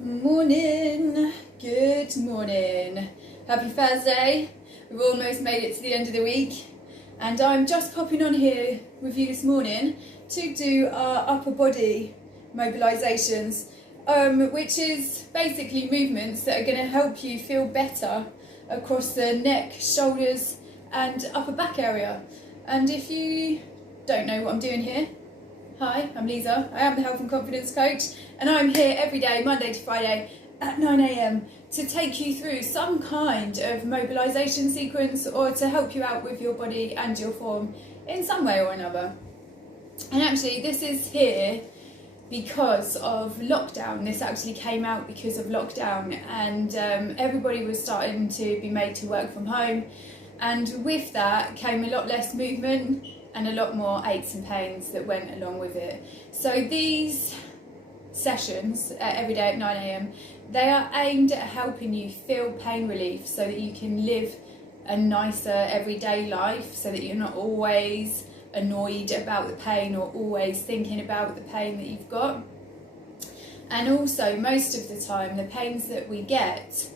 Morning, good morning. Happy Thursday. We've almost made it to the end of the week, and I'm just popping on here with you this morning to do our upper body mobilisations, which is basically movements that are going to help you feel better across the neck, shoulders and upper back area. And if you don't know what I'm doing here, hi, I'm Lisa. I am the Health and Confidence Coach, and I'm here every day, Monday to Friday at 9 a.m. to take you through some kind of mobilisation sequence or to help you out with your body and your form in some way or another. And actually, this is here because of lockdown. This actually came out because of lockdown, and everybody was starting to be made to work from home, and with that came a lot less movement and a lot more aches and pains that went along with it. So these sessions every day at 9 a.m, they are aimed at helping you feel pain relief so that you can live a nicer everyday life, so that you're not always annoyed about the pain or always thinking about the pain that you've got. And also, most of the time, the pains that we get,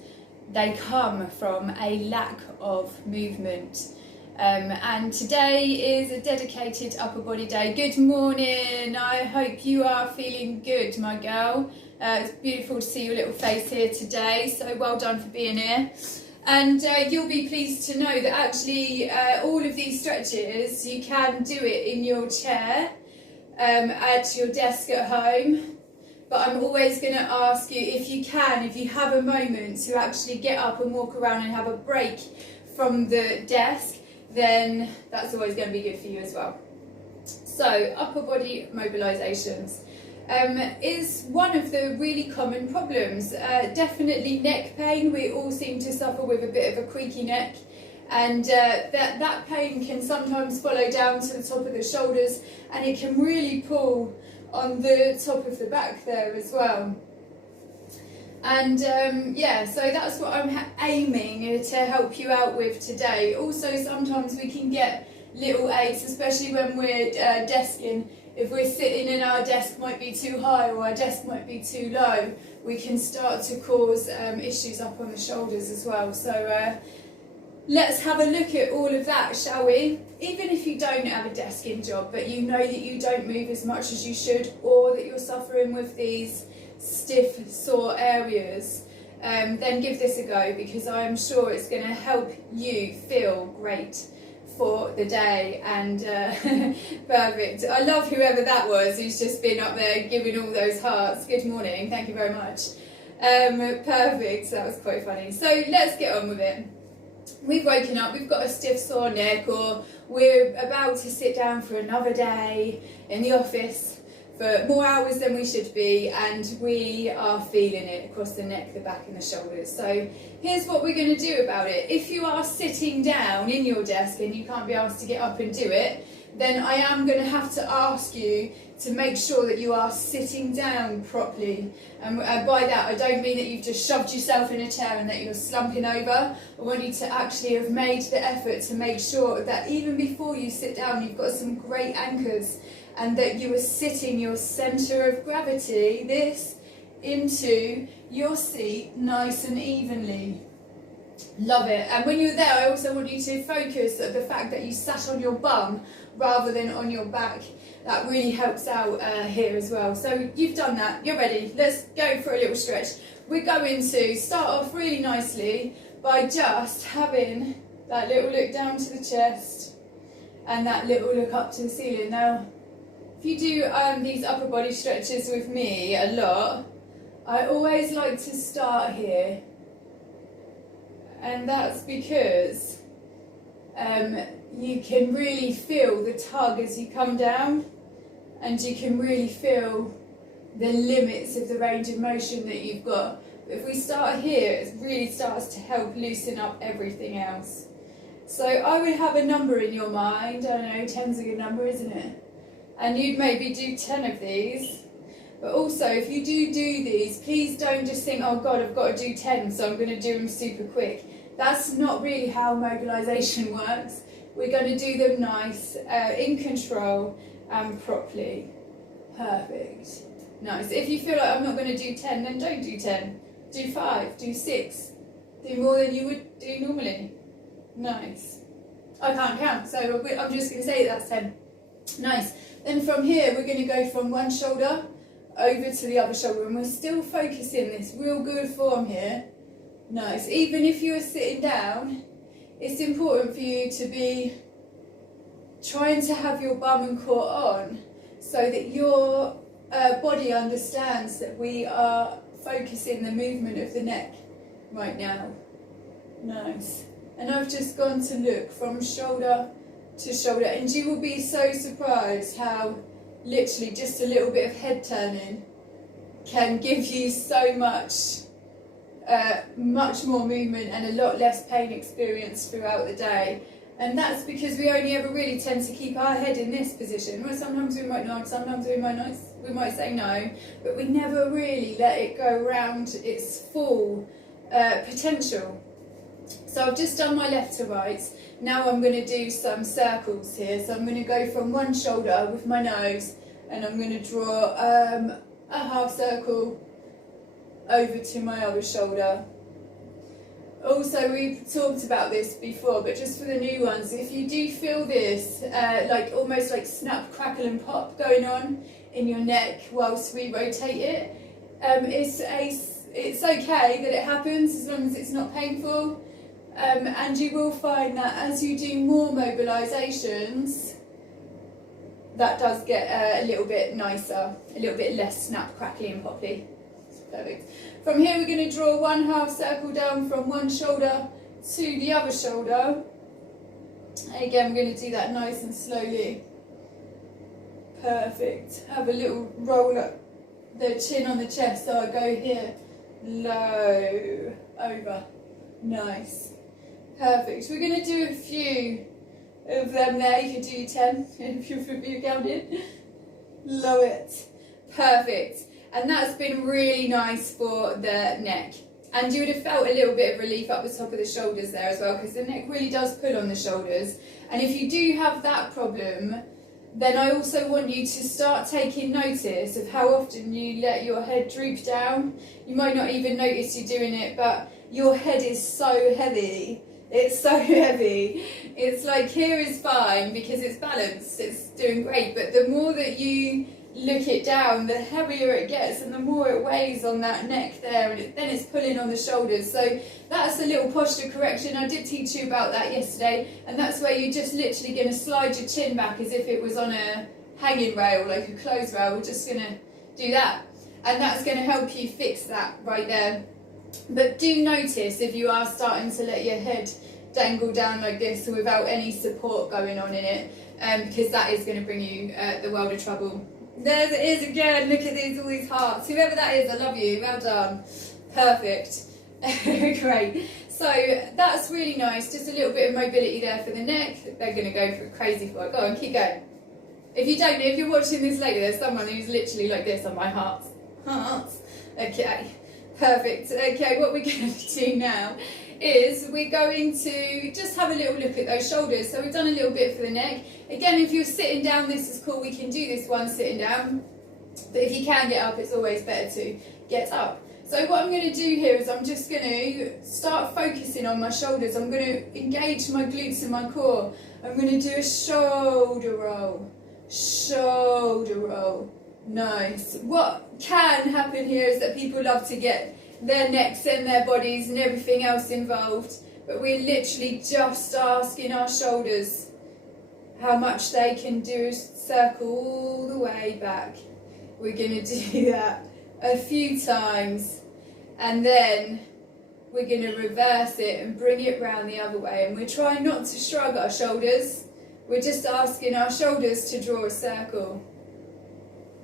they come from a lack of movement. And today is a dedicated upper body day. Good morning, I hope you are feeling good, my girl. It's beautiful to see your little face here today, so well done for being here. And you'll be pleased to know that actually all of these stretches, you can do it in your chair at your desk at home. But I'm always going to ask you, if you can, if you have a moment to actually get up and walk around and have a break from the desk, then that's always going to be good for you as well. So, upper body mobilisations is one of the really common problems. Definitely neck pain. We all seem to suffer with a bit of a creaky neck, and that pain can sometimes follow down to the top of the shoulders, and it can really pull on the top of the back there as well. And so that's what I'm aiming to help you out with today. Also, sometimes we can get little aches, especially when we're desking. If we're sitting and our desk might be too high or our desk might be too low, we can start to cause issues up on the shoulders as well. So let's have a look at all of that, shall we? Even if you don't have a desking job, but you know that you don't move as much as you should, or that you're suffering with these stiff, sore areas, then give this a go, because I am sure it's going to help you feel great for the day. And perfect. I love whoever that was who's just been up there giving all those hearts. Good morning, thank you very much. Perfect, that was quite funny. So let's get on with it. We've woken up, we've got a stiff sore neck, or we're about to sit down for another day in the office for more hours than we should be, and we are feeling it across the neck, the back and the shoulders. So here's what we're going to do about it. If you are sitting down in your desk and you can't be asked to get up and do it, then I am going to have to ask you to make sure that you are sitting down properly. And by that, I don't mean that you've just shoved yourself in a chair and that you're slumping over. I want you to actually have made the effort to make sure that even before you sit down, you've got some great anchors, and that you are sitting your centre of gravity, this, into your seat nice and evenly. Love it. And when you're there, I also want you to focus on the fact that you sat on your bum rather than on your back. That really helps out here as well. So you've done that, you're ready. Let's go for a little stretch. We're going to start off really nicely by just having that little look down to the chest and that little look up to the ceiling. Now, if you do these upper body stretches with me a lot, I always like to start here, and that's because you can really feel the tug as you come down, and you can really feel the limits of the range of motion that you've got. But if we start here, it really starts to help loosen up everything else. So I would have a number in your mind. I don't know, 10's a good number, isn't it? And you'd maybe do 10 of these. But also, if you do these, please don't just think, oh God, I've got to do 10, so I'm going to do them super quick. That's not really how mobilisation works. We're going to do them nice, in control and properly. Perfect. Nice. If you feel like I'm not going to do 10, then don't do 10. Do 5, do 6. Do more than you would do normally. Nice. I can't count, so I'm just going to say that's 10. Nice. Then from here, we're going to go from one shoulder over to the other shoulder, and we're still focusing this real good form here. Nice. Even if you're sitting down, it's important for you to be trying to have your bum and core on so that your body understands that we are focusing the movement of the neck right now. Nice. And I've just gone to look from shoulder to shoulder, and you will be so surprised how literally just a little bit of head turning can give you so much more movement and a lot less pain experience throughout the day. And that's because we only ever really tend to keep our head in this position. Well, sometimes we might not, sometimes we might say no, but we never really let it go around its full potential. So I've just done my left to right. Now I'm going to do some circles here. So I'm going to go from one shoulder with my nose, and I'm going to draw a half circle over to my other shoulder. Also, we've talked about this before, but just for the new ones, if you do feel this, like almost like snap, crackle and pop going on in your neck whilst we rotate it, it's okay that it happens as long as it's not painful. And you will find that as you do more mobilisations, that does get a little bit nicer, a little bit less snap, crackly and poppy. Perfect. From here we're going to draw one half circle down from one shoulder to the other shoulder. Again, we're going to do that nice and slowly. Perfect. Have a little roll up the chin on the chest, so I go here, low, over. Nice. Perfect. We're going to do a few of them there. You can do 10 if you're counting. Low it. Perfect. And that's been really nice for the neck. And you would have felt a little bit of relief up the top of the shoulders there as well, because the neck really does pull on the shoulders. And if you do have that problem, then I also want you to start taking notice of how often you let your head droop down. You might not even notice you're doing it, but your head is so heavy. It's so heavy. It's like here is fine because it's balanced, it's doing great, but the more that you look it down, the heavier it gets and the more it weighs on that neck there, and then it's pulling on the shoulders. So that's a little posture correction. I did teach you about that yesterday, and that's where you're just literally going to slide your chin back as if it was on a hanging rail, like a clothes rail. We're just going to do that, and that's going to help you fix that right there. But do notice if you are starting to let your head dangle down like this without any support going on in it, because that is going to bring you the world of trouble. There it is again. Look at these, all these hearts. Whoever that is, I love you. Well done. Perfect. Great. So that's really nice. Just a little bit of mobility there for the neck. They're going to go for crazy for it. Go on, keep going. If you don't know, if you're watching this later, there's someone who's literally like this on my hearts. Hearts. Okay. Perfect. Okay, what we're going to do now is we're going to just have a little look at those shoulders. So we've done a little bit for the neck. Again, if you're sitting down, this is cool. We can do this one sitting down. But if you can get up, it's always better to get up. So what I'm going to do here is I'm just going to start focusing on my shoulders. I'm going to engage my glutes and my core. I'm going to do a shoulder roll. Shoulder roll. Nice. What can happen here is that people love to get their necks and their bodies and everything else involved, but we're literally just asking our shoulders how much they can do a circle all the way back. We're going to do that a few times, and then we're going to reverse it and bring it round the other way, and we're trying not to shrug our shoulders. We're just asking our shoulders to draw a circle.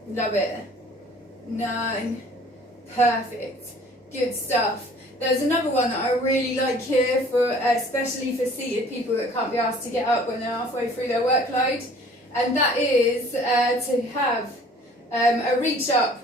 Love it. 9. Perfect. Good stuff. There's another one that I really like here, for especially for seated people that can't be asked to get up when they're halfway through their workload, and that is to have a reach up.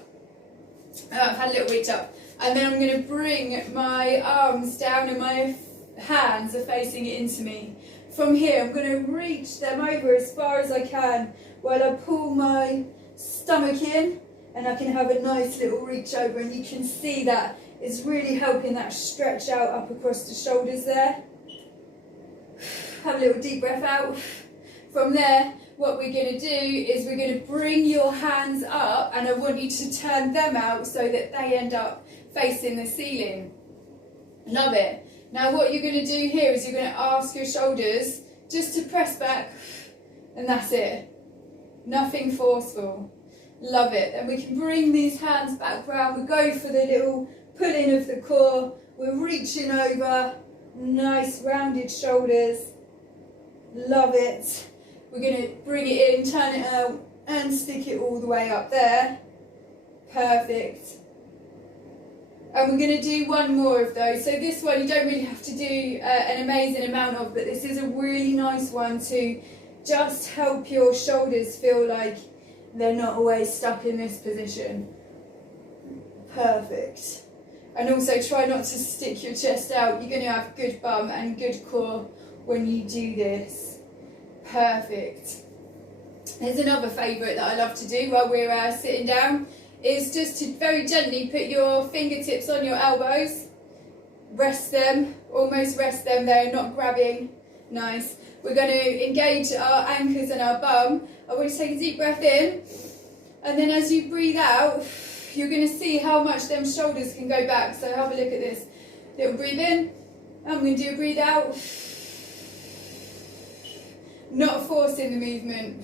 I've had a little reach up, and then I'm going to bring my arms down and my hands are facing it into me. From here I'm going to reach them over as far as I can while I pull my stomach in and I can have a nice little reach over, and you can see that it's really helping that stretch out up across the shoulders there. Have a little deep breath out. From there, what we're going to do is we're going to bring your hands up, and I want you to turn them out so that they end up facing the ceiling. Love it. Now what you're going to do here is you're going to ask your shoulders just to press back, and that's it. Nothing forceful. Love it. And we can bring these hands back round. We go for the little pulling of the core. We're reaching over. Nice rounded shoulders. Love it. We're going to bring it in, turn it out, and stick it all the way up there. Perfect. And we're going to do one more of those. So this one you don't really have to do an amazing amount of, but this is a really nice one to just help your shoulders feel like they're not always stuck in this position. Perfect. And also try not to stick your chest out. You're going to have good bum and good core when you do this. Perfect. Here's another favourite that I love to do while we're sitting down, is just to very gently put your fingertips on your elbows. Rest them, almost rest them there, not grabbing. Nice. We're going to engage our ankles and our bum. I want you to take a deep breath in, and then as you breathe out, you're going to see how much them shoulders can go back. So have a look at this. Little breathe in. I'm going to do a breathe out. Not forcing the movement.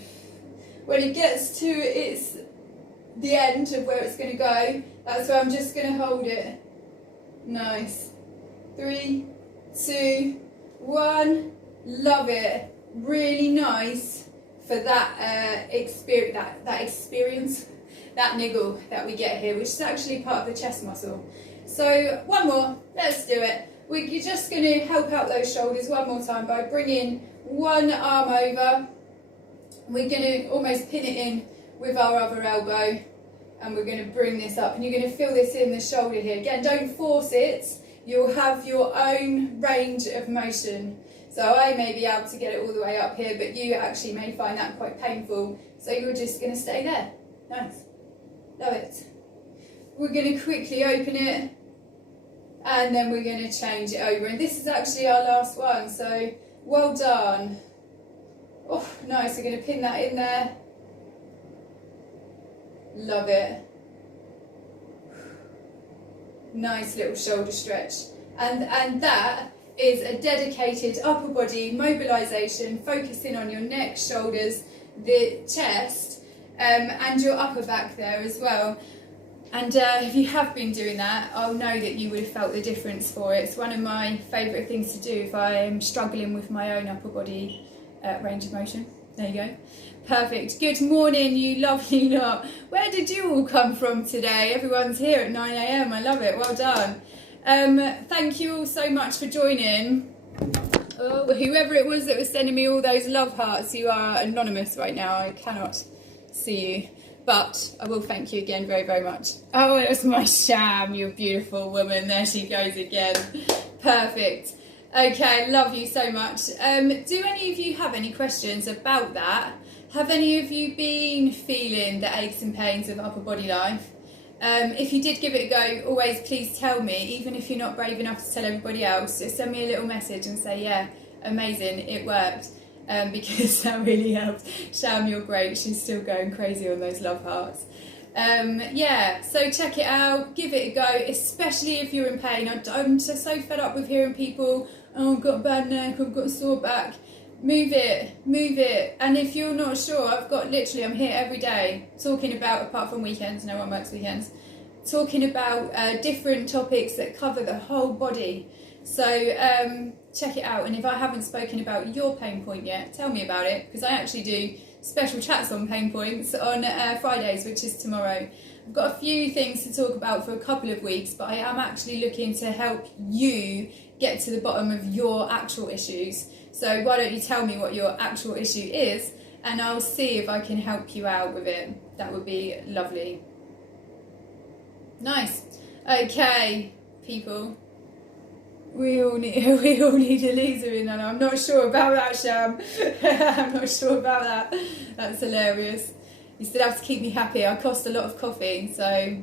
When it gets to the end of where it's going to go, that's where I'm just going to hold it. Nice. 3, 2, 1. Love it. Really nice for that experience, that niggle that we get here, which is actually part of the chest muscle. So one more, let's do it. We're just going to help out those shoulders one more time by bringing one arm over. We're going to almost pin it in with our other elbow, and we're going to bring this up, and you're going to feel this in the shoulder here. Again, don't force it. You'll have your own range of motion. So I may be able to get it all the way up here, but you actually may find that quite painful. So you're just going to stay there. Nice. Love it. We're going to quickly open it, and then we're going to change it over. And this is actually our last one, so well done. Oh, nice. We're going to pin that in there. Love it. Nice little shoulder stretch. And that is a dedicated upper body mobilisation, focusing on your neck, shoulders, the chest, and your upper back there as well. And if you have been doing that, I'll know that you would have felt the difference for it. It's one of my favourite things to do if I am struggling with my own upper body range of motion. There you go. Perfect. Good morning, you lovely lot. Where did you all come from today? Everyone's here at 9 AM. I love it. Well done. Thank you all so much for joining. Oh, whoever it was that was sending me all those love hearts, you are anonymous right now. I cannot see you, but I will thank you again very, very much. Oh, it was my Sham, you beautiful woman. There she goes again. Perfect. Okay, love you so much. Do any of you have any questions about that? Have any of you been feeling the aches and pains of upper body life? If you did give it a go, always please tell me, even if you're not brave enough to tell everybody else. Just send me a little message and say, yeah, amazing, it worked, because that really helped. Sham, you're great. She's still going crazy on those love hearts. Yeah, so check it out, give it a go, especially if you're in pain. I'm just so fed up with hearing people, oh, I've got a bad neck, I've got a sore back. Move it. And if you're not sure, I'm here every day talking about, apart from weekends, no one works weekends, talking about different topics that cover the whole body. So check it out. And if I haven't spoken about your pain point yet, tell me about it, because I actually do special chats on pain points on Fridays, which is tomorrow. I've got a few things to talk about for a couple of weeks, but I am actually looking to help you get to the bottom of your actual issues. So why don't you tell me what your actual issue is, and I'll see if I can help you out with it. That would be lovely. Nice. Okay, people. We all need a loser in, and I'm not sure about that, Sham. I'm not sure about that. That's hilarious. You still have to keep me happy. I cost a lot of coffee, so...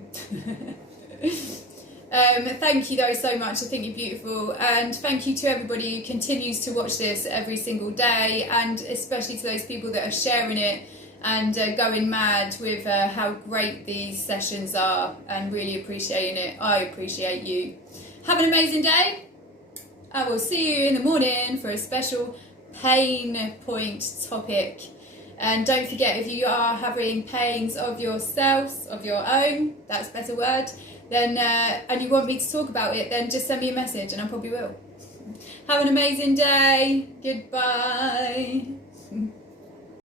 Thank you though so much. I think you're beautiful, and thank you to everybody who continues to watch this every single day, and especially to those people that are sharing it and going mad with how great these sessions are and really appreciating it. I appreciate you. Have an amazing day. I will see you in the morning for a special pain point topic. And don't forget, if you are having pains of yourselves, of your own, that's a better word, then and you want me to talk about it, then just send me a message and I probably will. Have an amazing day. Goodbye.